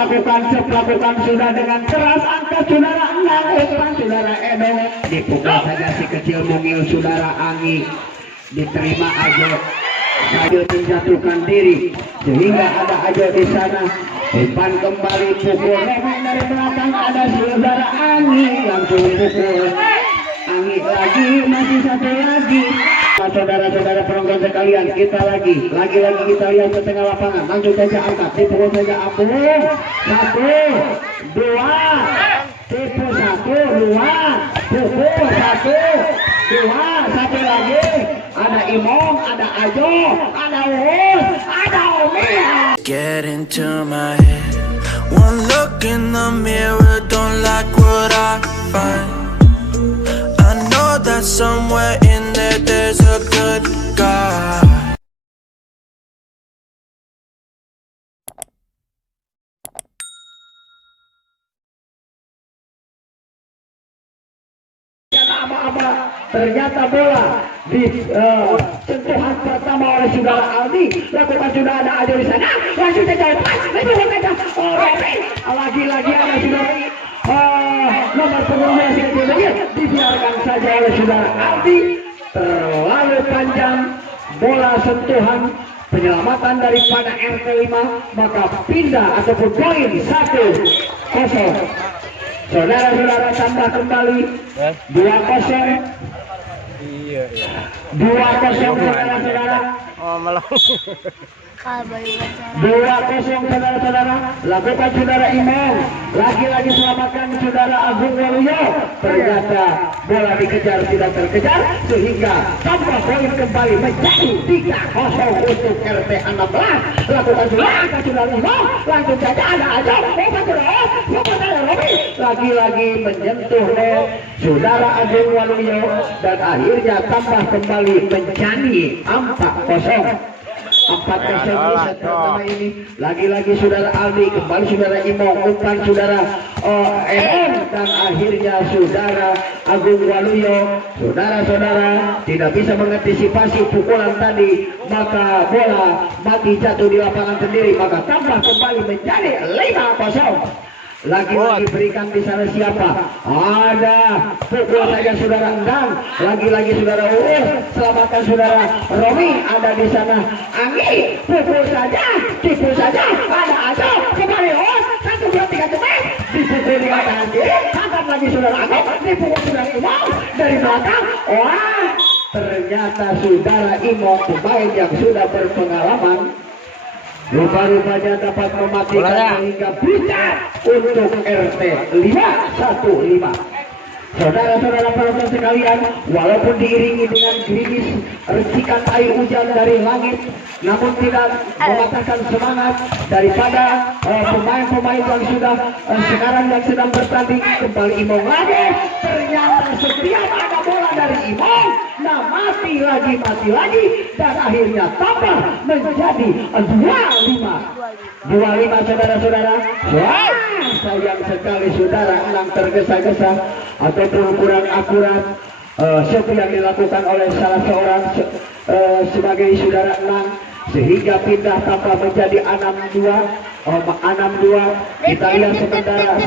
melakukan sudah dengan keras, angkat saudara 6 umpan saudara Edo, dipukul saja si kecil mungil saudara Anggi, diterima Ajo, Ajo menjatuhkan diri sehingga ada Ajo di sana. Umpan kembali pukul remeh dari belakang, ada saudara Anggi langsung pukul Anggi lagi, masih satu lagi. Saudara-saudara penonton sekalian, kita lagi kita lihat ke tengah lapangan, langsung saja angkat, dipukul saja Abu, 1, 2, tipu 1, 2, pukul 1, 2, satu lagi, ada Imong, ada Ajo, ada Uus, ada Umi. Get into my head, one look in the mirror, don't like what I find. I know that somewhere in there there's a good guy. Ternyata bola di sentuhan pertama oleh saudara Aldi, lakukan sudah ada Ajo di sana, langsung saja pas, lagi-lagi ada saudara nomor punggung dibiarkan saja oleh saudara Aldi, terlalu panjang bola sentuhan penyelamatan daripada RT 5, maka pindah ataupun poin 1-0. Saudara-saudara tambah kembali 2-0. 2-0 saudara-saudara. Oh, malah. 2-0 saudara-saudara, lakukan saudara Imam, lagi-lagi selamatkan saudara Agung Waluyo. Ternyata bola dikejar tidak terkejar sehingga tambah poin kembali menjadi 3-0 untuk RT 16. Lakukan saudara Imam, langsung saja ada aja lagi-lagi menyentuh net saudara Agung Waluyo dan akhirnya tambah kembali menjadi 4-0. 4-0 set pertama ini. Lagi-lagi saudara Aldi, kembali saudara Imo, umpan saudara Enon, dan akhirnya saudara Agung Waluyo. Saudara-saudara tidak bisa mengantisipasi pukulan tadi, maka bola mati jatuh di lapangan sendiri, maka tambah kembali menjadi 5-0. Lagi-lagi berikan di sana siapa? Ada pukul saja saudara Endang, lagi-lagi saudara Uus, selamatkan saudara Romi, ada di sana Anggi, pukul saja, tipu saja, ada Ajo, kembali Uus, 1, 2, 3 cepat, dipukul di kanan kiri, angkat lagi saudara Agung, dipukul saudara Imam dari belakang. Wah, ternyata saudara Imam pemain yang sudah berpengalaman rupa-rupanya dapat mematikan sehingga bisa untuk RT 515. Saudara-saudara penonton sekalian, walaupun diiringi dengan gerimis recikan air hujan dari langit, namun tidak mematahkan semangat daripada pemain-pemain yang sudah sekarang yang sedang bertanding. Kembali Imong lagi, ternyata setiap ada bola dari Imong, nah mati lagi, dan akhirnya tambah menjadi 25 saudara-saudara. Wah, sayang sekali saudara, Enang tergesa-gesa ataupun kurang akurat seperti yang dilakukan oleh salah seorang sebagai saudara Enang, sehingga pindah tambah menjadi 6-2. Kita lihat sementara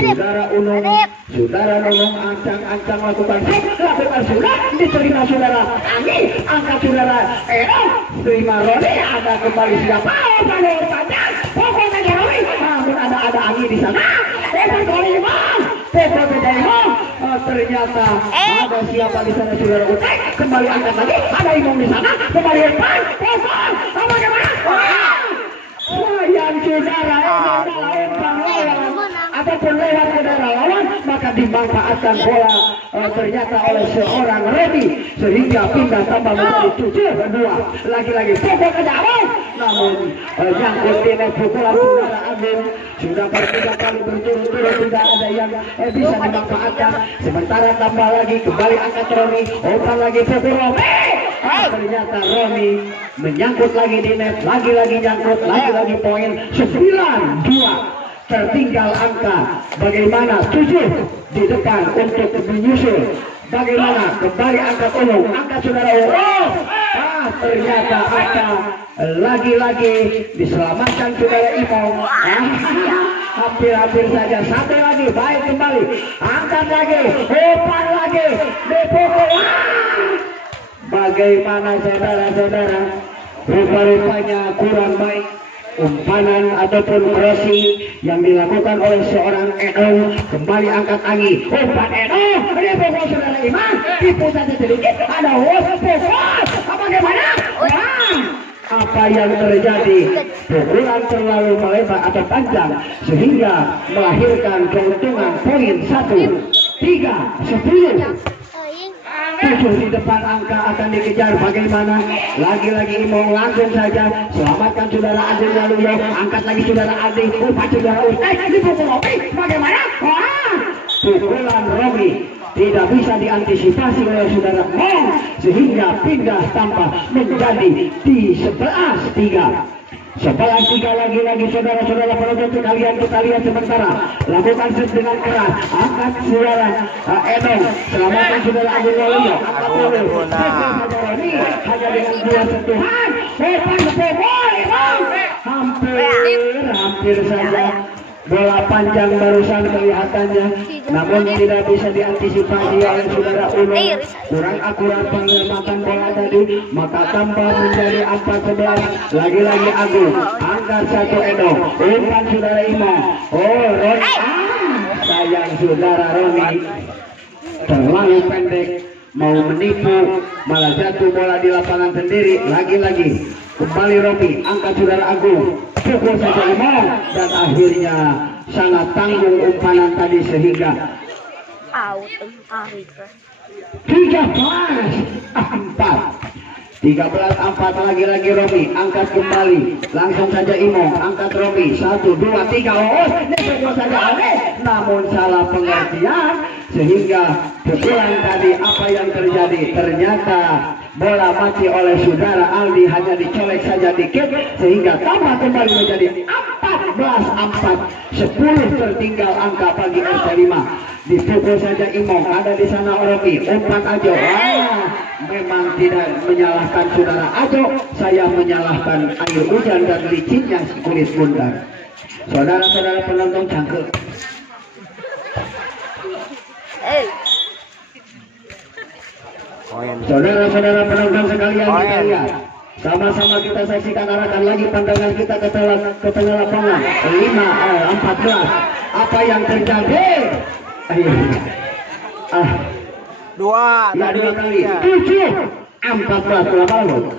saudara Nunung ancang-ancang lakukan sudah diterima saudara Anggi, angkat saudara Eron, terima Roni, ada kembali siapa? Pokok saja Roni, namun ada Anggi di sana. Ternyata ada siapa di sana saudara Utai, kembali angkat lagi, ada Imam di sana, kembali Evan, apa gimana? Sayang saudara, ataupun lewat saudara lawan, maka dimanfaatkan bola ternyata oleh seorang Redi sehingga pindah tambah menjadi 7-2. Lagi-lagi pokok ke jauh, namun nyangkut di net pukulan saudara Agung. Sudah bertiga kali berturut-turut tidak ada yang bisa dimanfaatkan. Sementara tambah lagi kembali angkat Roni, umpan lagi pukul Romi. Ternyata Roni menyangkut lagi di net, lagi-lagi nyangkut, lagi-lagi poin 9-2. Tertinggal angka, bagaimana 7 di depan untuk menyusul, bagaimana kembali angkat umum, angkat saudara. Ternyata angka lagi-lagi diselamatkan saudara Imong. Hampir-hampir saja, satu lagi, baik kembali, angkat lagi, umpan lagi, dipukul. Bagaimana saudara-saudara, rupa-rupanya kurang baik umpanan ataupun crossing yang dilakukan oleh seorang Edo. Kembali angkat lagi, umpan Edo, dipukul saudara Imam, dipusat sedikit, ada pukul. Bagaimana? Apa yang terjadi? Pukulan terlalu melebar atau panjang sehingga melahirkan keuntungan poin 1, 3, 10. 7 di depan angka akan dikejar. Bagaimana? Lagi-lagi Imong langsung saja selamatkan saudara Adi Waluyo. Angkat lagi saudara Adi, umpan saudara Usai, dipukul Romi. Bagaimana? Pukulan Romi tidak bisa diantisipasi oleh saudara Mong sehingga pindah tambah menjadi di 11-3. 11-3 lagi saudara-saudara penonton sekalian, kita lihat sementara lakukan set dengan keras, angkat saudara Edong, selamatkan saudara Agung Waluyo, angkat dulu hanya dengan 2 sentuhan, hampir saja bola panjang barusan kelihatannya, namun tidak bisa diantisipasi oleh saudara Uno. Kurang akurat penyelamatan bola tadi, maka tambah menjadi 4-11. Lagi-lagi Agung, angkat 1 Edo, umpan saudara Imam. Roni, sayang saudara Roni terlalu pendek, mau menipu, malah jatuh bola di lapangan sendiri. Lagi-lagi kembali Romi, angkat saudara Agung, pukul saja Imam, dan akhirnya sangat tanggung umpanan tadi sehingga 13-4 lagi-lagi Romi, angkat kembali, langsung saja Imong, angkat Romi, 1, 2, 3, pukul saja Ale, namun salah pengertian sehingga pukulan tadi apa yang terjadi, ternyata bola mati oleh saudara Aldi, hanya dicolek saja dikit sehingga tambah kembali menjadi 14-4. 10 tertinggal angka bagi RT5. Dipukul saja Imong, ada di sana Romi, umpan Ajo. Memang tidak menyalahkan saudara Ajo, saya menyalahkan air hujan dan licinnya kulit bundar. Saudara-saudara penonton cangkel. Saudara-saudara penonton sekalian, kita lihat sama-sama kita saksikan, arahkan lagi pandangan kita ke tengah lapangan. 14. Apa yang terjadi? 2 kali 7-14 berapa lalu?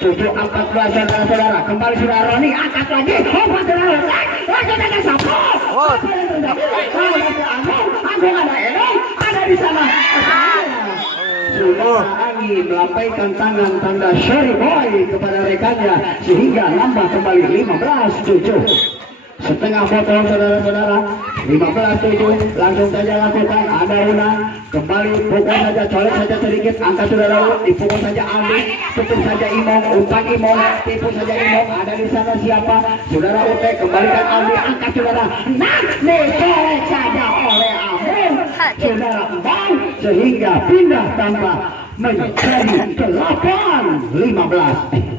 7-14 saudara-saudara. Kembali saudara Roni, angkat lagi. Agung ada Edong, ada di sana. Sudah angin melambaikan tangan tanda sorry boy kepada rekannya sehingga nambah kembali 15-7. Setengah botol saudara-saudara, 15-7. Langsung saja lakukan, ada Una kembali, pukul saja, colek saja sedikit, angkat saudara, dipukul saja Aldi, tutup saja Imong, umpan Imong, tipu saja Imong, ada di sana siapa? Saudara Ute, kembalikan Aldi, angkat saudara, dicolek saja oleh Agung, saudara Bang, sehingga pindah tambah menjadi 8-15.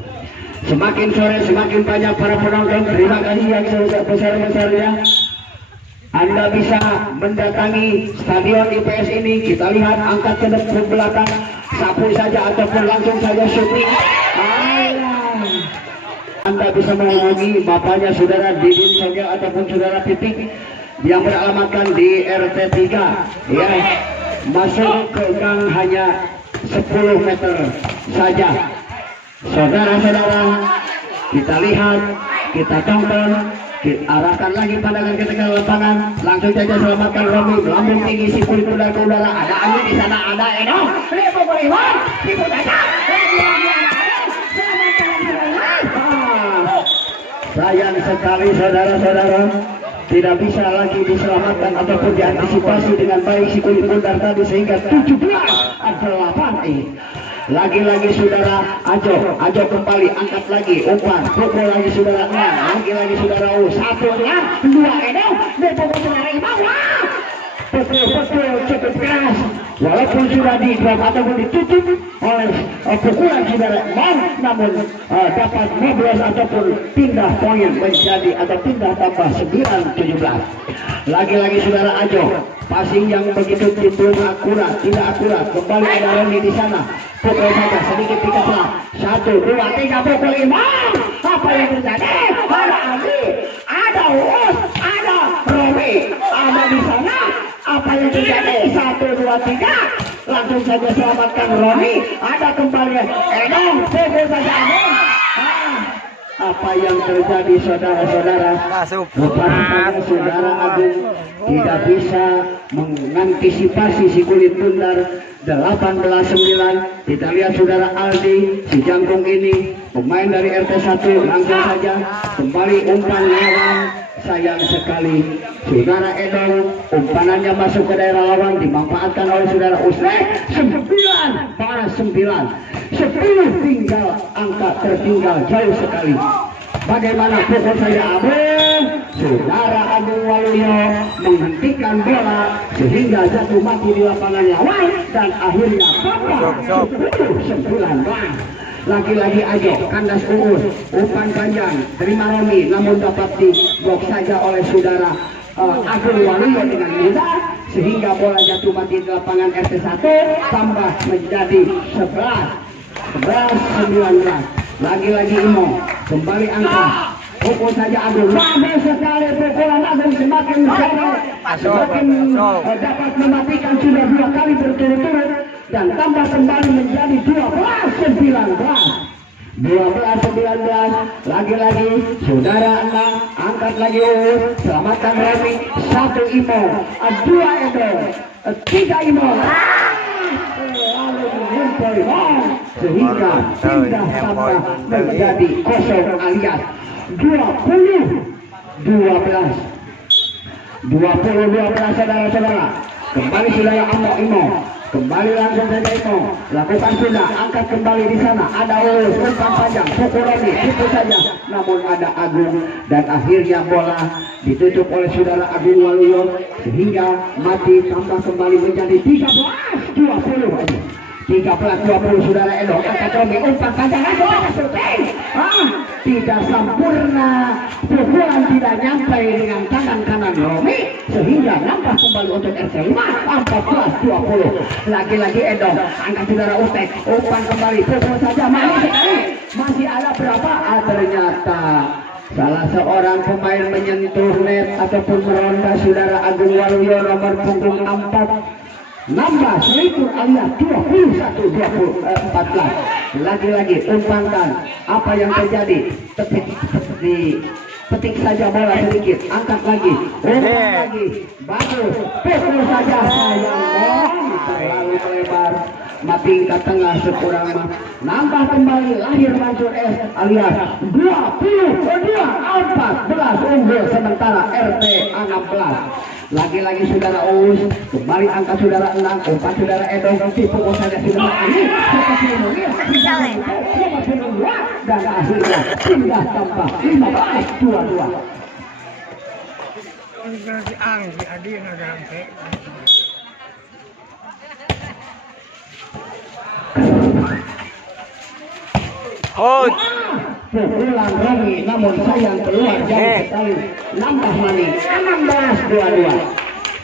Semakin sore semakin banyak para penonton. Terima kasih yang sebesar-besarnya. Anda bisa mendatangi stadion IPS ini. Kita lihat, angkat ke belakang, sapu saja ataupun langsung saja syuting. Anda bisa menghubungi bapaknya saudara Didin Sogel ataupun saudara Titik yang beralamatkan di RT 3. Ya, masuk ke gang hanya 10 meter saja. Saudara-saudara, kita lihat, kita tonton, kita arahkan lagi pandangan ke tengah lapangan. Langsung saja selamatkan Romi, melambung tinggi si kulit udara ke udara. Ada angin di sana, ada Edong, sayang sekali saudara-saudara, tidak bisa lagi diselamatkan ataupun diantisipasi dengan baik si kulit udara tadi sehingga 17-8 ini. Lagi-lagi saudara Ajo kembali, angkat lagi, umpan, pukul lagi saudara lagi saudara 1 2 Edong, dipukul saudara Imam. betul-betul cukup keras walaupun sudah di drop ataupun ditutup oleh pukulan saudara Imam, namun dapat 15 ataupun pindah poin menjadi atau pindah tambah 9-17. Lagi-lagi saudara Ajo passing yang begitu akurat, tidak akurat, kembali ada Roni di sana, pukul saja sedikit dikasih 1, 2, 3 pukul Imam. Apa yang terjadi? Ada Ali, ada Uus, ada Romi, ada di sana. Apa yang terjadi? 1, 2, 3. Langsung saja selamatkan Roni. Ada kembali Edong, pukul saja Edong. Apa yang terjadi saudara-saudara? Rupanya saudara Agung tidak bisa mengantisipasi si kulit bundar. 18-9. Kita lihat saudara Aldi, si jangkung ini pemain dari RT1, langsung saja kembali umpan lawan. Sayang sekali saudara Edong, umpanannya masuk ke daerah lawan, dimanfaatkan oleh saudara Usrek. 9-9, 10 tinggal, angka tertinggal jauh sekali. Bagaimana pukul saya Abung, saudara Agung Waluyo menghentikan bola sehingga jatuh mati di lapangan lawan dan akhirnya Bapak 10-19. Lagi-lagi Ajo, kandas Uus, umpan panjang, terima Romi, namun dapat diblok saja oleh saudara Agung Waluyo dengan mudah sehingga bola jatuh mati di lapangan RT1 tambah menjadi 11-19. Lagi-lagi Imo, kembali angka, pukul saja Agung. Bagus sekali pukulan Agung, semakin dapat mematikan sudah 2 kali berturut-turut dan tambah kembali menjadi 12-19. Lagi-lagi saudara Enang, angkat lagi Uus, selamatkan Remi. 1 Imo, 2 Edong, 3 Imo, sehingga pindah tambah menjadi kosong alias 20-12 saudara-saudara. Kembali saudara Imo, kembali langsung saja Imo, lakukan sudah, angkat kembali di sana, ada Uus, umpan panjang, pukul Romi, itu saja, namun ada Agung dan akhirnya bola ditutup oleh saudara Agung Waluyo sehingga mati tambah kembali menjadi 13-20. 13-20 saudara Edong, angkat Romi, umpan panjang lagi, tidak sempurna, pukulan tidak nyampe dengan tangan kanan Romi sehingga nambah kembali untuk RT5 14-20. Lagi-lagi Edong, angkat saudara Utek, umpan kembali, pukul saja, masih ada berapa? Ternyata salah seorang pemain menyentuh net ataupun meronda saudara Agung Waluyo nomor punggung 4, nambah selikur alias 21-14. Lagi-lagi umpankan, apa yang terjadi? Petik saja bola sedikit, angkat lagi, umpan lagi, bagus, pukul saja, sayang terlalu melebar, mati ke tengah sekurang nambah kembali lahir Mansur S alias 22-14 unggul sementara RT 16. Lagi-lagi saudara Uus, kembali angkat saudara Enang, umpan saudara Edong, dipukul saja saudara ini dan akhirnya pindah tambah 15-22. Oh, pukulan Romi namun sayang keluar jauh sekali, nambah maning 16-22.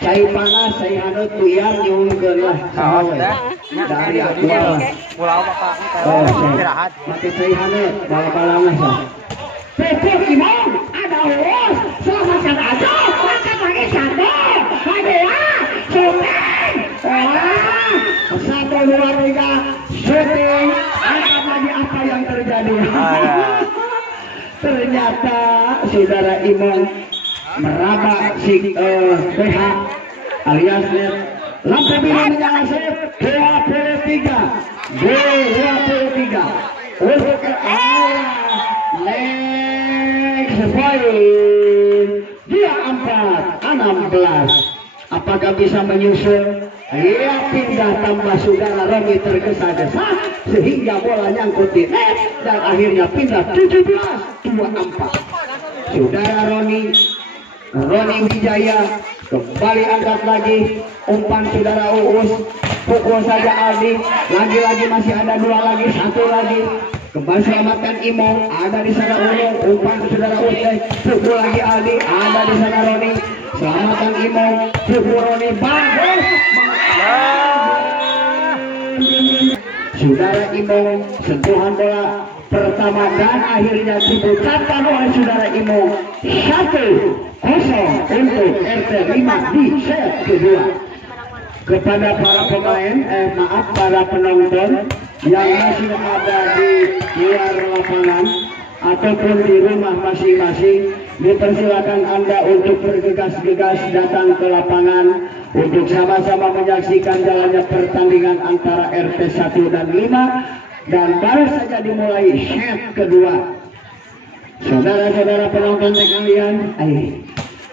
Cai panas saya hanut tuyar nyungkeun lah dari aktual pulau maka istirahat. mati saya hanut bala-balana sah. Pukul Imam, ada Uus, selamatkan aja, angkat lagi satu, ada ya, syuting, 1, 2, 3, syuting, angkat lagi apa yang terjadi. Ternyata saudara Imam meraba si BH alias net, lampu biru menyala sip 23 untuk next point dia 4-16. Apakah bisa menyusul? Ya, pindah tambah saudara Romi tergesa-gesa sehingga bola nyangkut di net dan akhirnya pindah 17-24. Saudara Roni Roni Wijaya kembali angkat lagi umpan saudara Uus, pukul saja Aldi, lagi-lagi masih ada dua lagi, satu lagi kembali selamatkan Imo, ada di sana Ulung, umpan saudara Uus, pukul lagi Aldi, ada di sana Roni, selamatkan Imo, pukul Roni, bagus saudara Imo, sentuhan bola pertama dan akhirnya dibukakan oleh saudara Imo 1-0 untuk RT 5 di set kedua. Kepada para pemain, para penonton yang masih ada di luar lapangan ataupun di rumah masing-masing, dipersilakan Anda untuk bergegas-gegas datang ke lapangan untuk sama-sama menyaksikan jalannya pertandingan antara RT 1 dan 5 dan baru saja dimulai set kedua. Saudara-saudara penonton sekalian,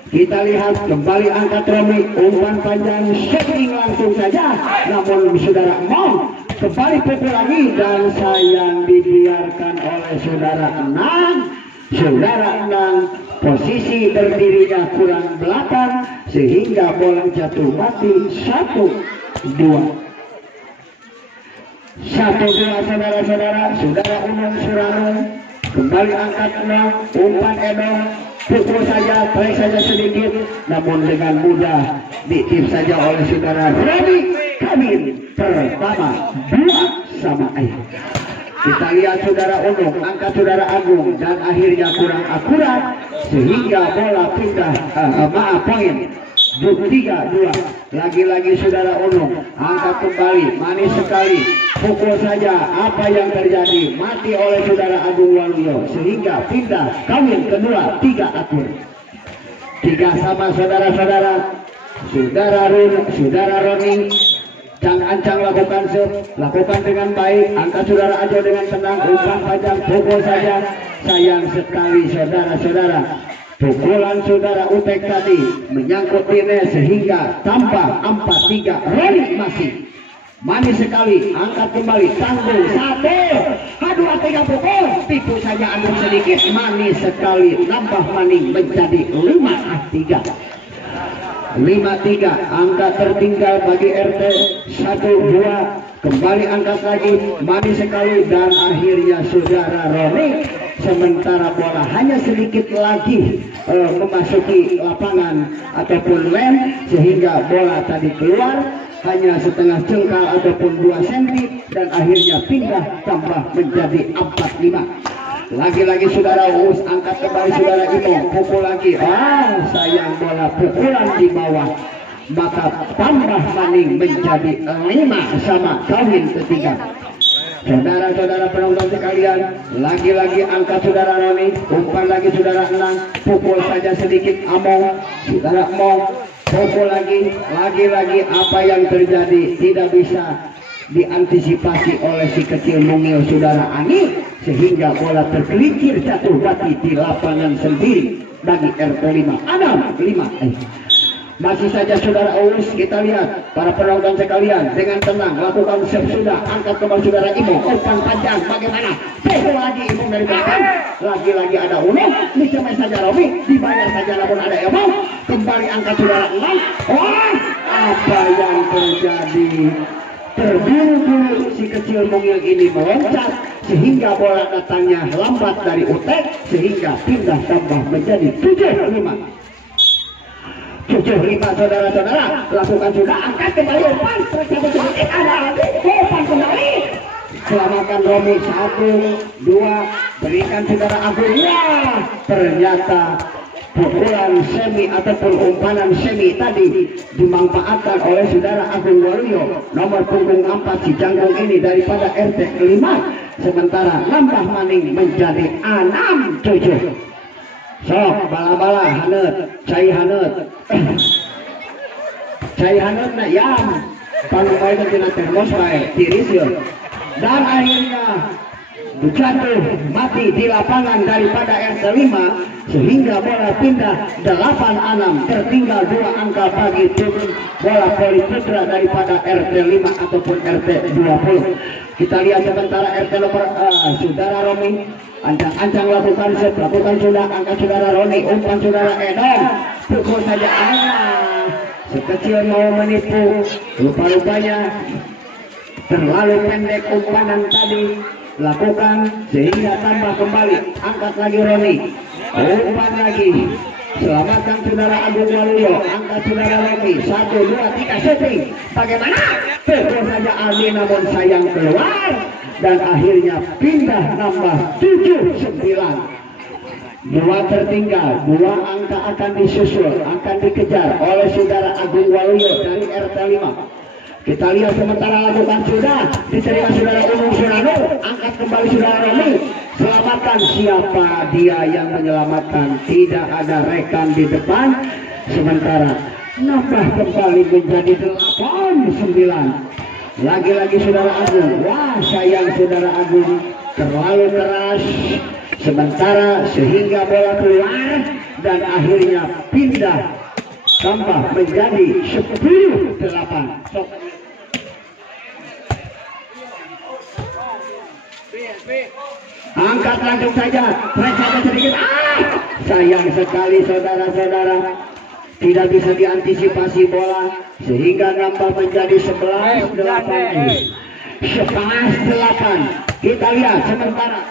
kita lihat kembali angkat Romi, umpan panjang setting langsung saja, namun saudara mau kembali pukul lagi dan sayang dibiarkan oleh saudara Enang. Saudara Enang posisi berdirinya kurang belakang sehingga bola jatuh mati 1-2 saudara-saudara. Saudara Unung Suranung kembali angkat Enang, umpan Edong, pukul saja, play saja sedikit, namun dengan mudah ditip saja oleh saudara Romi Kabin. Pertama 2-2. Kita lihat saudara Unung angkat saudara Agung dan akhirnya kurang akurat sehingga bola pindah poin 3-2. Lagi-lagi saudara Unung angkat kembali, manis sekali, pukul saja, apa yang terjadi, mati oleh saudara Agung Waluyo sehingga pindah kawin kedua 3 akur. 3 sama saudara-saudara. Saudara Roni Cang Ancang lakukan dengan baik, angkat saudara Ajo dengan tenang, umpan panjang, pukul saja, sayang sekali saudara-saudara. Pukulan saudara Utek tadi menyangkut Ine sehingga tambah 4-3. Roni masih manis sekali, angkat kembali, tanggung 1, aduh 3 pukul, tipu saja anu sedikit, manis sekali, nambah maning menjadi 5-3. 5-3, angka tertinggal bagi RT 1-2. Kembali angkat lagi, manis sekali dan akhirnya saudara Roni, sementara bola hanya sedikit lagi memasuki lapangan ataupun lane sehingga bola tadi keluar hanya setengah jengkal ataupun 2 cm dan akhirnya pindah tambah menjadi 4-5. Lagi-lagi saudara Uus angkat kembali saudara Imo, pukul lagi, sayang bola pukulan di bawah, maka tambah maning menjadi 5 sama kawin ketiga. Saudara-saudara penonton sekalian, lagi-lagi angkat saudara Roni, umpan lagi saudara Enang, pukul saja sedikit Among, saudara Among, pukul lagi apa yang terjadi tidak bisa diantisipasi oleh si kecil mungil saudara Ani sehingga bola tergelincir jatuh mati di lapangan sendiri bagi RT 5. Adam 5. Masih saja saudara Uus, kita lihat para penonton sekalian dengan tenang lakukan serve sudah, angkat kembali saudara Imo, umpan panjang bagaimana, pukul lagi Imo dari belakang, lagi-lagi ada Unung, dicemai saja Romi, dibayar saja namun ada Imo, kembali angkat saudara Enang. Apa yang terjadi? Terburu-buru si kecil mungil ini meloncat sehingga bola datangnya lambat dari Utek sehingga pindah tambah menjadi 7-5. 7-5 saudara-saudara, lakukan sudah, angkat kembali umpan, tercapai sedikit, ada lagi, umpan kembali, selamatkan Romi 1, 2, berikan saudara Agung, ternyata pukulan semi ataupun umpanan semi tadi dimanfaatkan oleh saudara Agung Waluyo nomor punggung 4 si jangkung ini daripada RT 5, sementara nambah maning menjadi 6-7. Sok bala-bala hanet cai hanet na yam panumay na tinatermos baik tiris yun dan akhirnya jatuh mati di lapangan daripada RT 5 sehingga bola pindah 8-6, tertinggal 2 angka bagi tim bola voli putra daripada RT 5 ataupun RT 20. Kita lihat sementara RT nomor saudara Romi ancang-ancang lakukan sudah, angkat saudara Roni, umpan saudara Edom, pukul saja. Sekecil mau menipu, rupa-rupanya terlalu pendek umpanan tadi. Lakukan sehingga tambah kembali. Angkat lagi Roni, umpan lagi. Selamatkan saudara Agung Waluyo. Angkat saudara Rocky. 1, 2, 3 shooting. Bagaimana? Pukul saja Aldi namun sayang keluar. Dan akhirnya pindah nambah 7-9. 2 tertinggal. 2 angka akan disusul, akan dikejar oleh saudara Agung Waluyo dari RT 5. Kita lihat sementara lakukan sudah diterima saudara Unung Surano. Angkat kembali saudara Romi. Selamatkan. Siapa dia yang menyelamatkan? Tidak ada rekan di depan. Sementara nambah kembali menjadi 8-9. Lagi-lagi saudara Agung. Wah, sayang saudara Agung terlalu keras sementara sehingga bola keluar dan akhirnya pindah tambah menjadi 10-8. Angkat langsung saja, press saja sedikit. Sayang sekali saudara-saudara, tidak bisa diantisipasi bola sehingga nambah menjadi 11-8. 11-8. Kita lihat sementara.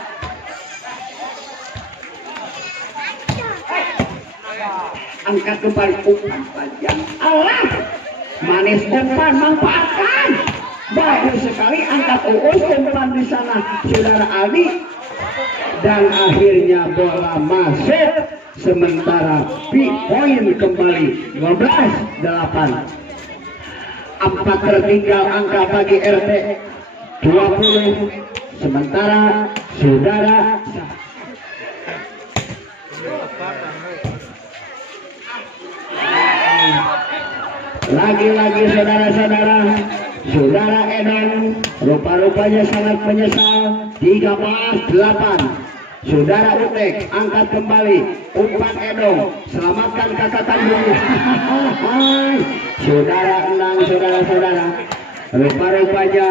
Angkat kembali umpan panjang. Allah, manis umpan manfaatkan. Bagus sekali angkat Uus umpan di sana saudara Aldi. Dan akhirnya bola masuk. Sementara poin kembali 12-8. 4 tertinggal angka bagi RT 20. Sementara saudara lagi-lagi saudara-saudara, saudara Edon rupa-rupanya sangat menyesal. 13-8. Saudara Utek angkat kembali umpan Edon, selamatkan kakak kandung. Saudara Enang, saudara-saudara, rupa-rupanya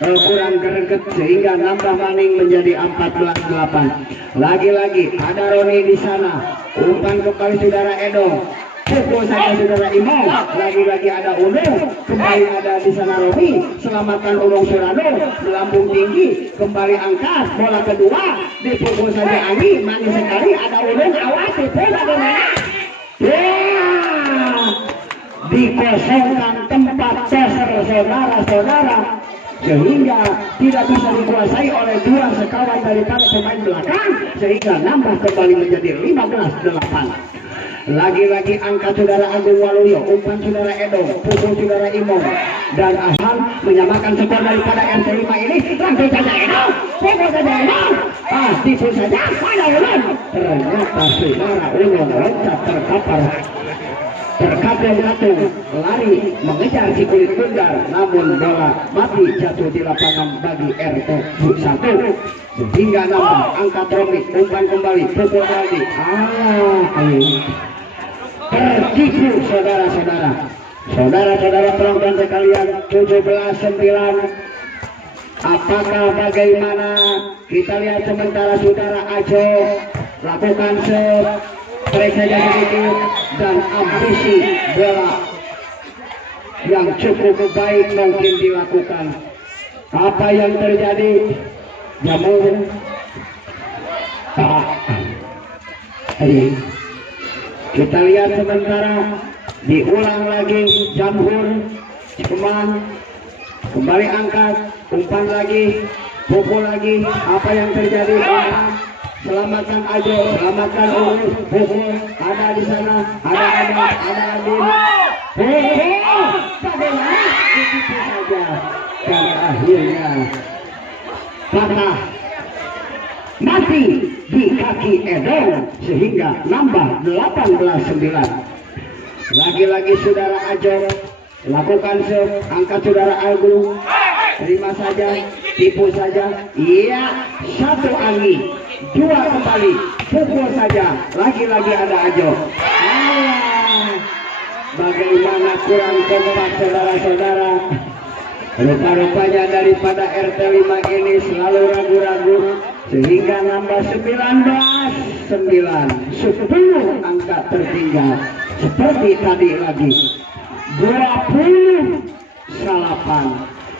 kurang greget sehingga nambah maning menjadi 14-8. Lagi-lagi ada Roni di sana, umpan kembali saudara Edon. Pukul saja saudara Imam. Lagi-lagi ada Unung. Kembali ada di sana Romi. Selamatkan Unung Surano. Melambung tinggi. Kembali angkat. Bola kedua. Dipukul saja Anggi. Manis sekali. Ada Unung. Awas. Dipukul bagaimana? Dikosongkan tempat toser saudara-saudara. Sehingga tidak bisa dikuasai oleh 2 sekawan daripada pemain belakang. Sehingga nambah kembali menjadi 15-8. Lagi-lagi angkat saudara Agung Waluyo, umpan saudara Edo, pukul saudara Imong, dan Ahal menyamakan skor daripada RT 5 ini. Langsung saja Edo, pukul saja Edo. Tipu saja, ada Ulun. Ternyata saudara Ulun loncat terkatung-katung, lari mengejar si kulit bundar, namun bola mati jatuh di lapangan bagi RT 1. Sehingga nambah angkat Romi, umpan kembali, pukul lagi. Tertipu saudara-saudara. Saudara-saudara penonton sekalian, 17-9. Apakah bagaimana? Kita lihat sementara saudara Ajo lakukan trek saja sedikit dan ambisi bola yang cukup baik mungkin dilakukan. Apa yang terjadi? Jamur. Kita lihat sementara diulang lagi Jamhur Cekeman kembali angkat umpan lagi pukul lagi. Apa yang terjadi? Selamatkan Ajo, selamatkan Urus, pukul ada di sana, ada Adin. Bagaimana? Begitu saja dan akhirnya patah mati di kaki Edon sehingga nambah 18-9. Lagi-lagi saudara Ajo lakukan angkat saudara Agung, terima saja, tipu saja. Iya, 1 Anggi, 2 kembali, pukul saja. Lagi-lagi ada Ajo. Bagaimana kurang kompak saudara-saudara. Rupa-rupanya daripada RT 5 ini selalu ragu-ragu sehingga nambah 19-9. 10 angka tertinggal. seperti tadi lagi 28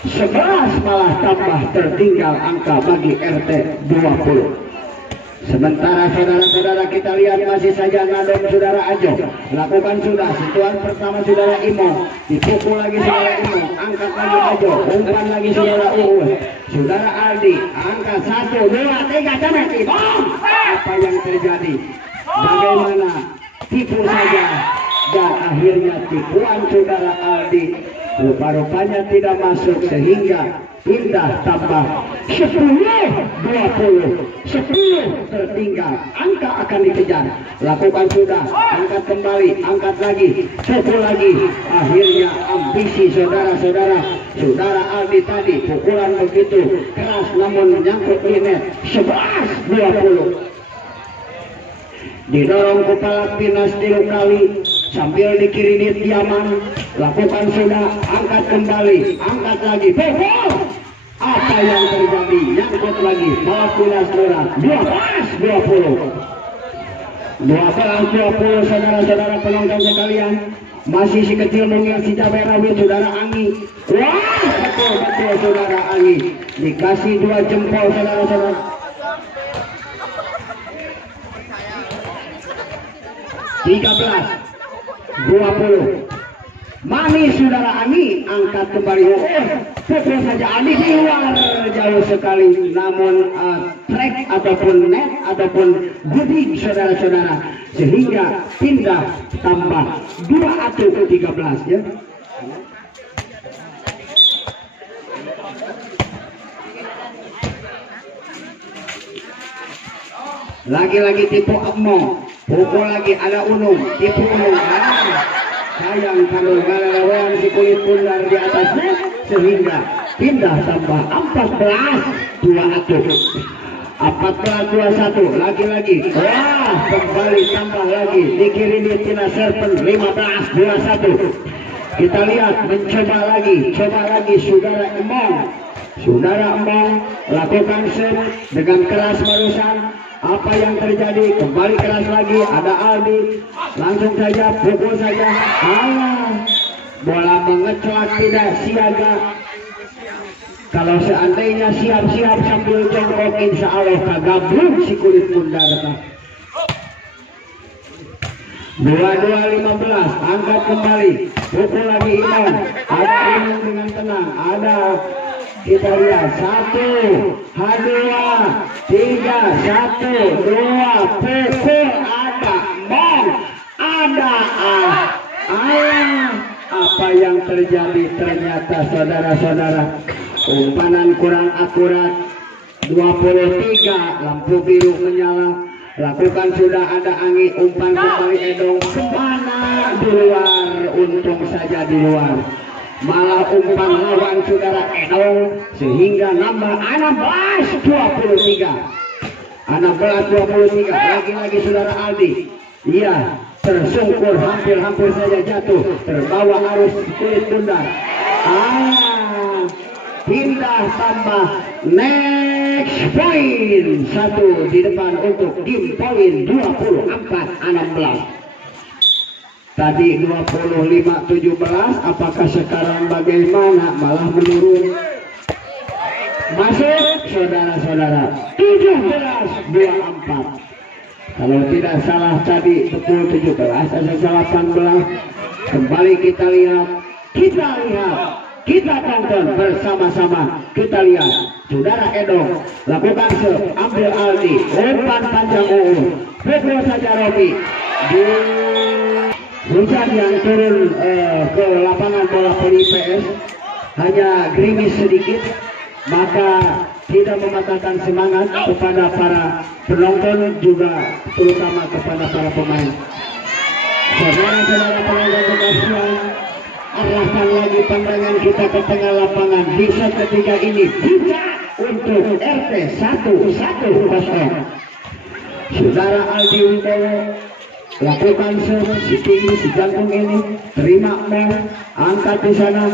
11 malah tambah tertinggal angka bagi RT 20. Sementara saudara-saudara kita lihat masih saja ngadon saudara Ajo lakukan sudah sentuhan pertama saudara Imo, dipukul lagi saudara Imo, angkat lagi Ajo, umpan lagi saudara Uul, saudara Aldi angkat 1 2 3 cemet Imo. Apa yang terjadi? Bagaimana? Tipu saja dan akhirnya tipuan saudara Aldi rupa-rupanya tidak masuk sehingga pindah tambah 10 20 10 tertinggal, angka akan dikejar, lakukan sudah, angkat kembali, angkat lagi, pukul lagi, akhirnya ambisi saudara-saudara Aldi tadi pukulan begitu keras namun menyangkut di net 11 20. Didorong kepala Pinas 3 kali sambil dikiri diaman, lakukan sudah, angkat kembali, angkat lagi, pukul. Apa yang terjadi? Nyangkut lagi, malah Pinas Lurah 12-20 saudara-saudara penonton sekalian. Masih si kecil mungil si cabai rawit saudara Anggi. Wah, betul saudara Anggi, dikasih 2 jempol saudara-saudara. 13-20 manis saudara Ani, angkat kembali, pukul saja Ani di luar jauh sekali namun track ataupun net ataupun guding saudara-saudara sehingga pindah tambah 2-13 ya. Lagi-lagi tipu Abmo, pukul lagi ada Unung, tipu Unung, sayang kalau galauan si kulit pundar di atasnya sehingga pindah tambah 14-21 lagi-lagi, wah kembali tambah lagi dikirim di Tina Serpen 15-21. Kita lihat mencoba lagi saudara Emong lakukan serve dengan keras barusan. Apa yang terjadi? Kembali keras lagi, ada Aldi, langsung saja pukul saja. Alah, bola mengeclak tidak siaga. Kalau seandainya siap-siap sambil jongkok insya Allah kagabluk si kulit bundar. 22-15, angkat kembali, pukul lagi Imam, ada Imam dengan tenang, ada kita lihat 1 2 3 1 2 pukul, ada Mong, ada apa yang terjadi? Ternyata saudara-saudara umpanan kurang akurat. 23 lampu biru menyala, lakukan sudah, ada Anggi, umpan kembali Edong kemana? Di luar, untung saja di luar, malah umpan lawan saudara Edong sehingga nambah 16-23 lagi-lagi saudara Aldi, iya tersungkur, hampir saja jatuh, terbawa arus kulit bundar. Pindah tambah next point 1 di depan untuk game poin 24-16. Tadi 25-17, apakah sekarang bagaimana? Malah menurun. Masuk saudara-saudara 17-24. Kalau tidak salah tadi betul 17 asal 18. Kembali kita lihat, kita tonton bersama-sama. Kita lihat saudara Edong lakukan serve, ambil Aldi, umpan panjang pukul saja Robi. Di hujan yang turun ke lapangan bola voli PS hanya gerimis sedikit, maka tidak mematahkan semangat kepada para penonton juga terutama kepada para pemain. Saudara-saudara penonton sekalian, arahkan lagi pandangan kita ke tengah lapangan. Di set ketiga ini bisa untuk RT 1-1-0. Saudara Aldi Wibowo lakukan serve, si tinggi si jantung ini terima mau angkat di sana.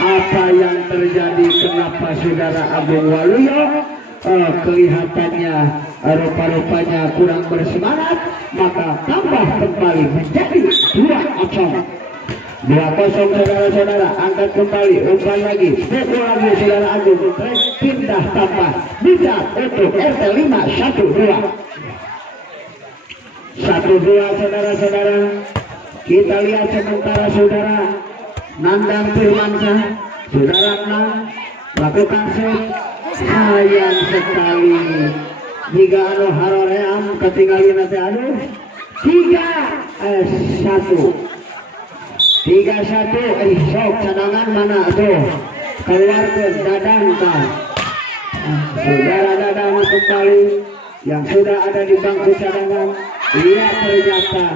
Apa yang terjadi? Kenapa saudara Agung Waluyo kelihatannya rupa-rupanya kurang bersemangat, maka tambah kembali menjadi 2-1. Absong 2-0 saudara-saudara, angkat kembali, umpan lagi, pukul lagi saudara Agung, pindah tambah, bisa untuk RT 5, 1-2 saudara-saudara. Kita lihat sementara saudara Nandang Firmansyah, saudara Nang lakukan shoot, sayang sekali jika anu haroream ketinggalin nanti 3-1 sok cadangan mana tuh keluar ke Dadang kan. Saudara Dadang kembali yang sudah ada di bangku cadangan. Ia ternyata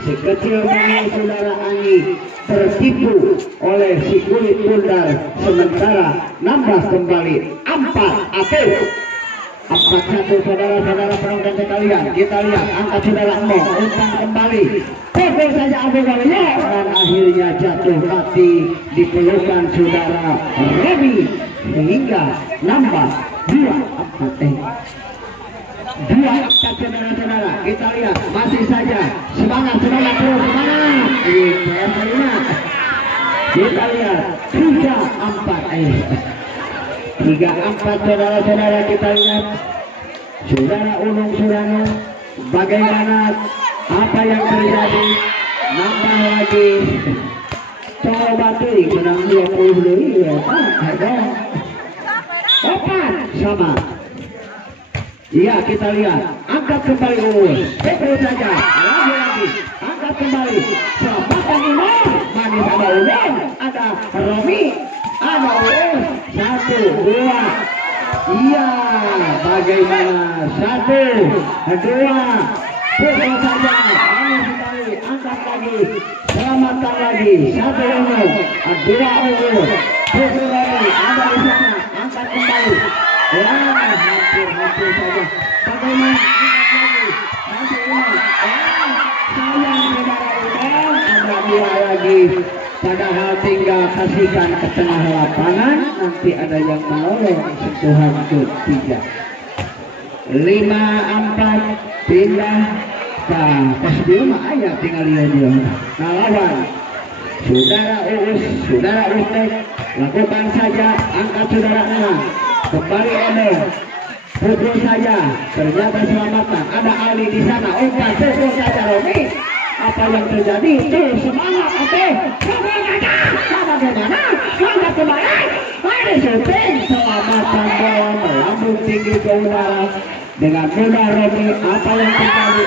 si kecil ini saudara Ani tertipu oleh si kulit bundar, sementara nambah kembali 4-1 saudara-saudara penonton sekalian. Kita lihat angkat saudara Emo, umpan kembali, pukul saja Abu Waluyo dan akhirnya jatuh hati di pelukan saudara Robi sehingga nambah 2-4 saudara-saudara. Kita lihat masih saja semangat terus semangat. Kita lihat 3-4 saudara-saudara. Kita lihat saudara Unung Surano bagaimana apa yang terjadi, nambah lagi coba tuh menang 20 ya ada 4 sama. Iya, kita lihat angkat kembali Uus, pukul saja lagi angkat kembali selamatan Imam, manis ada Umar, ada Romi, ada Uus, 1-2. Iya, bagaimana 1-2 pukul saja manis sekali, angkat lagi selamatkan lagi 1-1 2 Uus, pukul lagi ada di sana, angkat kembali. Ya, hampir saja. Bagaimana masih Umar. Sayang saudara ada 2 lagi. Padahal tinggal kasihkan ke tengah lapangan, nanti ada yang menolong sentuhan ketiga. 5-4 pindah ke pos Bima ayah tinggal dia ngelawan. Saudara Uus, saudara Ustek, lakukan saja angkat saudara Enang. Kembali Eno, pukul saja, ternyata selamatan. Ada Ali di sana, umpan pukul saja Romi. Apa yang terjadi? Tuh semangat, oke. Bagaimana? Angkat kembali. Ada syuting, selamatan bola melambung tinggi ke udara dengan mudah Romi. Apa yang terjadi?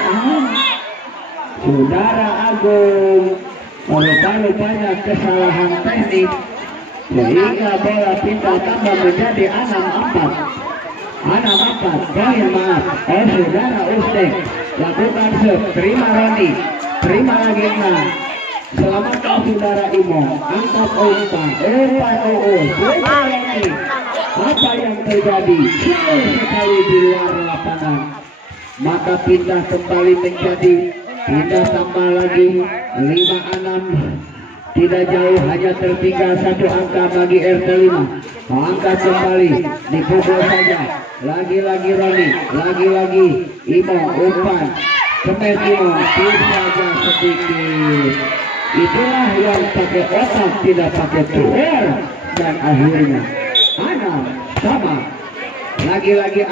Saudara Agung, rupanya kesalahan teknik sehingga bola pindah tambah menjadi 6-4. Poin maaf. Saudara Ustek lakukan shoot, terima Roni, terima lagi Enang, selamatkan saudara Imo, angkat umpan Uus, Roni. Apa yang terjadi? Jauh sekali di luar lapangan, maka pindah kembali menjadi pindah tambah lagi 5-6. Tidak jauh, hanya tertinggal 1 angka bagi RT 5. Angkat kembali, dipukul saja. Lagi-lagi Roni, lagi-lagi Imo, umpan kemes Imo, saja sedikit. Itulah yang pakai otak, tidak pakai tuer. Dan akhirnya 6-sama. Lagi-lagi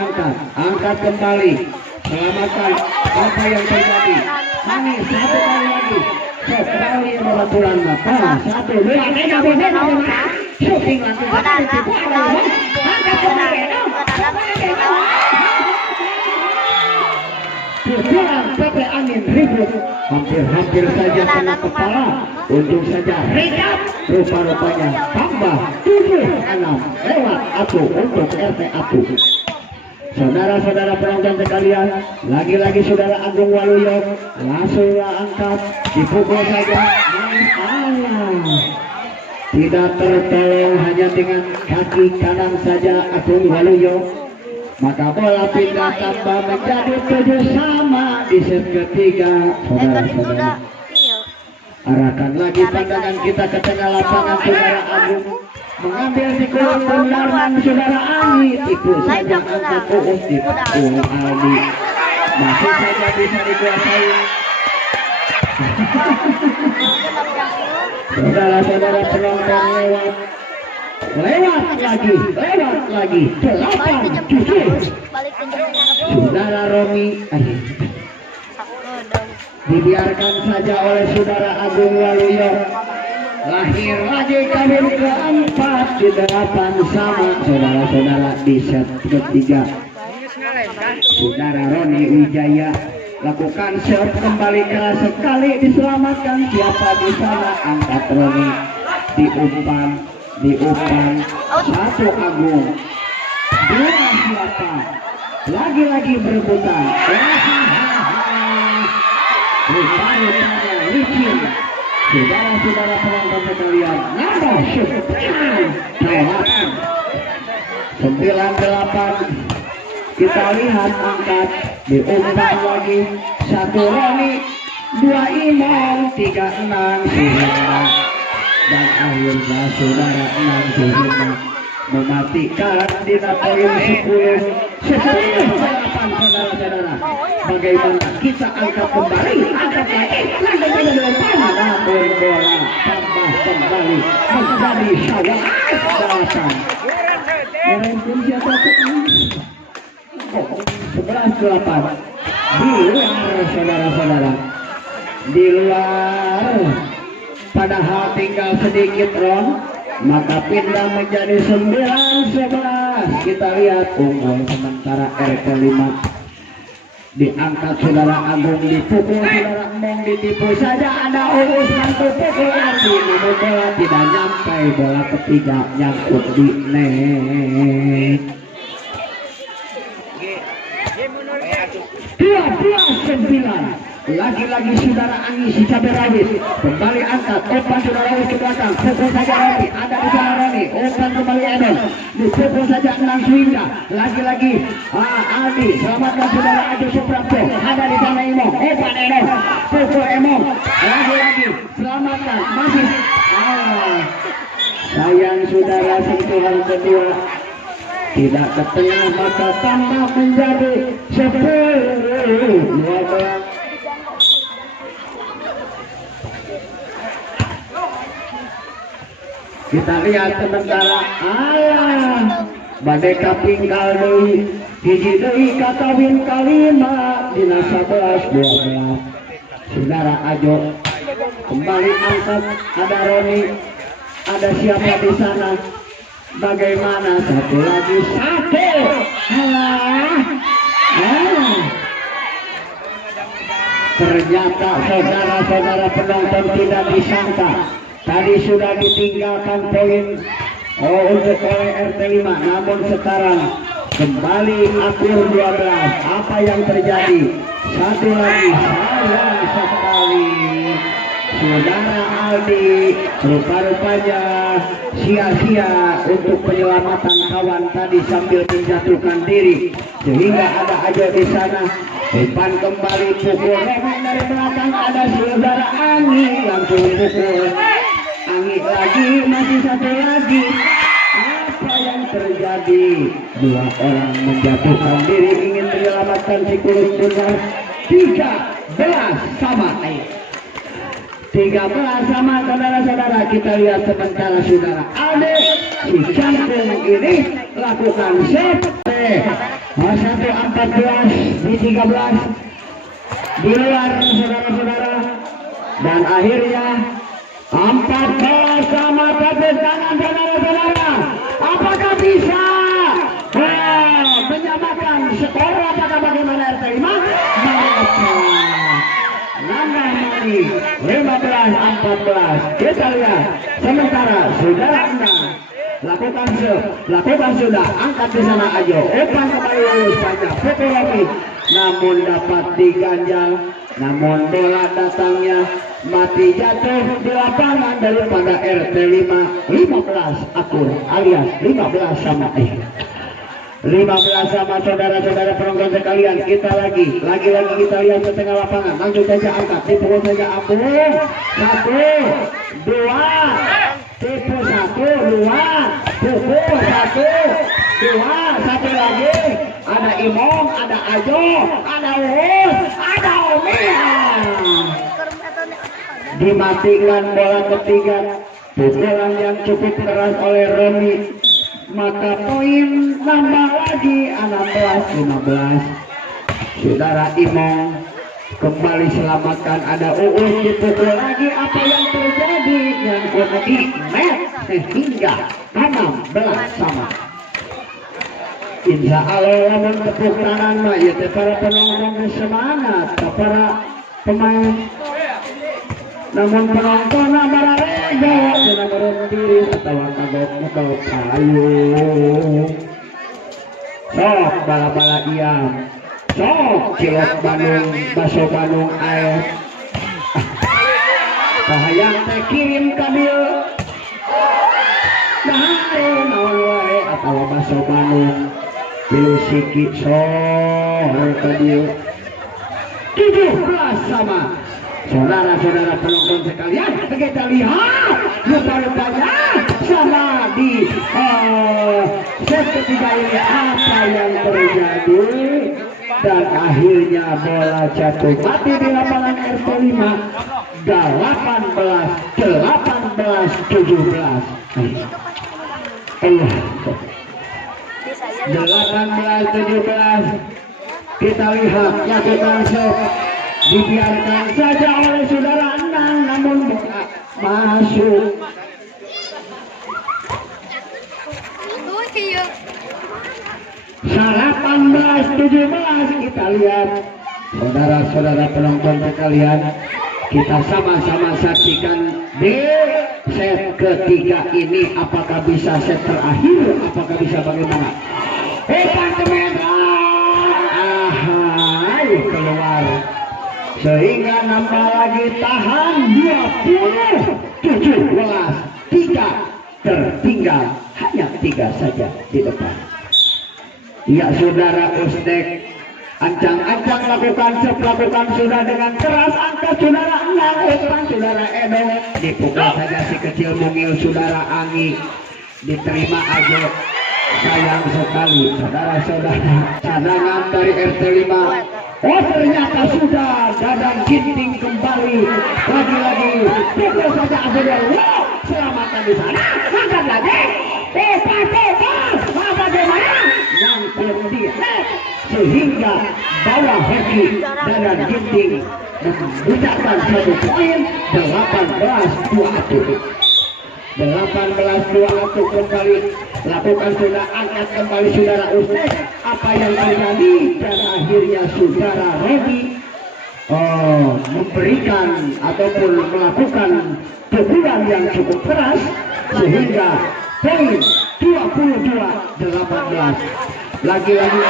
angkat kembali, selamatkan. Apa yang terjadi? Manis, 1 kali lagi. Sekali meraturan mata 1-2 syuting langsung angkat kembali pukulan PP angin ribut hampir saja kena kepala. Untung saja rekap, rupa-rupanya tambah 7-6 lewat Atu untuk RT Atu. Saudara-saudara penonton sekalian, lagi-lagi saudara Agung Waluyo langsung angkat, dipukul saja. Tidak tertolong, hanya dengan kaki kanan saja Agung Waluyo. Maka bola pindah tambah menjadi 7-sama di set ketiga. Saudara-saudara, arahkan lagi pandangan kita ke tengah lapangan. Saudara Agung mengambil si kulit bundaran saudara Ali, tipu saja angkat Uus, dipukul Ali, masih saja bisa dikuasai. Saudara-saudara penonton lewat lagi 8-7. Saudara Romi dibiarkan saja oleh saudara Agung Waluyo. Lahir lagi kawin keempat di 8 sama saudara-saudara di set ketiga. Saudara Roni Wijaya lakukan serve kembali keras sekali, diselamatkan siapa di sana, angkat Roni diumpan 1 Agung 2 siapa lagi berebutan rupanya licin. Saudara-saudara penonton sekalian, nambah shoot 9-8. Kita lihat angkat diumpan lagi 1 Roni 2 Imam 3-6 Suhina, dan akhirnya saudara 6 Suhina mematikan di poin 10-8. Saudara-saudara, bagaimana kita angkat kembali, angkat lagi namun bola tambah kembali menjadi Syawal 11-8 di luar saudara-saudara, di luar, padahal tinggal sedikit Ron, maka pindah menjadi 9-11. Kita lihat unggul sementara RT 5 diangkat saudara Agung, dipukul saudara Emong, ditipu saja ada urus mantu pukul lagi, namun bola tidak nyampe, bola ketiga nyangkut di net. 12-9. Lagi-lagi saudara Anggi si cabai rawit kembali angkat, umpan saudara Rawit ke belakang, pukul saja Roni, ada di sana Roni, umpan kembali Edon, dipukul saja Nang Swinda, lagi-lagi Aldi, selamatkan saudara Adi Suprapto, ada di sana Emong, umpan Edon, pukul Emong, lagi-lagi selamatkan, masih sayang saudara, sentuhan kedua tidak ke tengah, maka tambah menjadi 10-12. Kita lihat sementara badai kapingkal deui hiji deui katawin kalima dina 11-12. Saudara Ajo kembali angkat, ada Roni, ada siapa di sana, bagaimana satu lagi ternyata saudara-saudara penonton tidak disangka. Tadi sudah ditinggalkan poin untuk oleh RT 5, namun sekarang kembali akur 12. Apa yang terjadi? Satu lagi sayang sekali saudara Aldi, rupa-rupanya sia-sia untuk penyelamatan kawan tadi sambil menjatuhkan diri, sehingga ada Ajo di sana. Umpan kembali, pukul remeh dari belakang, ada saudara Anggi langsung pukul. Anggi lagi, masih satu lagi. Apa yang terjadi? 2 orang menjatuhkan diri ingin menyelamatkan si kulit benar. 13 sama 13 sama saudara-saudara. Kita lihat sementara saudara Ade si cangkung ini lakukan save 1-14 di 13 di luar saudara-saudara, dan akhirnya 14 sama 14 tangan saudara-saudara. Apakah bisa menyamakan skor? Apakah bagaimana RT 5? Nambah lagi 15-14. Kita lihat sementara saudara Anda lakukan sudah, angkat di sana Ajo, umpan kembali lulus panjang, pukul lagi, namun dapat diganjal, namun bola datangnya mati jatuh di lapangan daripada RT 5. 15 akur alias 15 sama 15 sama saudara-saudara penonton sekalian. Kita lagi kita lihat ke tengah lapangan, langsung saja angkat, dipukul saja Agung, 1, 2, tipu 1, 2, pukul 1, 2, satu lagi, ada Imong, ada Ajo, ada Uus, ada Omia. dimatikan bola ketiga, pukulan yang cukup keras oleh Romi, maka poin nambah lagi 16-15. Saudara Imong kembali selamatkan, ada Uus dipukul lagi, apa yang terjadi? Yang di net sehingga 16 sama. Insya Allah lamun tepuk tangan mah ya para penonton semangat, para pemain. Namun penonton bararega cenah berhenti atawa kagok payung. Sok bala-bala iam. Sok cilok Bandung, baso Bandung air. Kahayang teh kirim ka dieu. Nah, naon wae atawa baso Bandung. Pilu siki sok ka dieu. 17 sama. Saudara-saudara penonton sekalian, kita lihat rupa-rupanya sama di set ketiga ini apa yang terjadi, dan akhirnya bola jatuh mati di lapangan RT 5 18-17. Kita lihat lakukan set, dibiarkan saja oleh saudara Anang, namun bola masuk. 18-17. Kita lihat saudara-saudara penonton sekalian, kita sama-sama saksikan di set ketiga ini, apakah bisa set terakhir, apakah bisa bagaimana. Keluar sehingga nambah lagi, tahan 20-17. 3 tertinggal, hanya 3 saja di depan. Ya saudara Ustek, ancang-ancang lakukan sudah dengan keras, angkat saudara Enang, depan saudara Edo, dipukul saja si kecil mungil saudara Anggi, diterima aja. Sayang sekali saudara-saudara, cadangan dari RT 5. Oh ternyata sudah Dadang Ginting kembali lagi-lagi, pukul saja saudara. Wow, selamatkan di sana, angkat lagi. Bagaimana? Nyangkut di net sehingga bawah hoki Dadang Ginting membudakan 1 poin. 18-21 kembali lakukan sudah, angkat kembali saudara Ustek. Apa yang terjadi? Dan akhirnya saudara Robi memberikan ataupun melakukan pukulan yang cukup keras sehingga poin 22-18. Lagi-lagi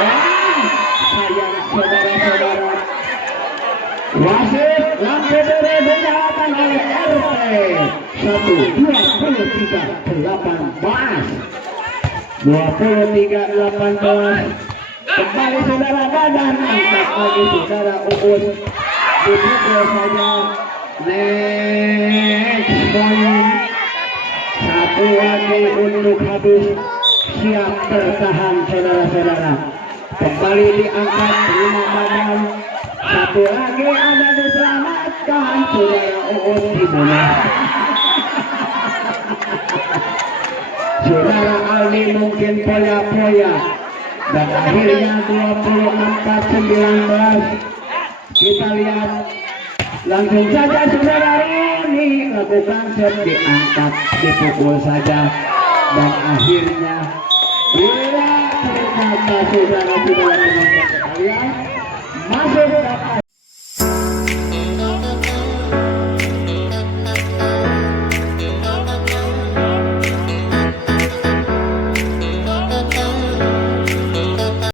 sayang saudara-saudara, wasit lampu biru dinyalakan oleh RT 23-18. Kembali saudara Dadan, angkat lagi saudara Uus, dipukul saja. Next point, 1 lagi untuk habis, siap bertahan saudara-saudara. Kembali diangkat, terima badan. 1 lagi ada diselamatkan saudara Uus dibunuh. Saudara Aldi mungkin poya-poya, dan akhirnya 24-19. Kita lihat langsung saja saudara Roni lakukan set, diangkat, dipukul saja, dan akhirnya ternyata saudara-saudara penonton sekalian masuk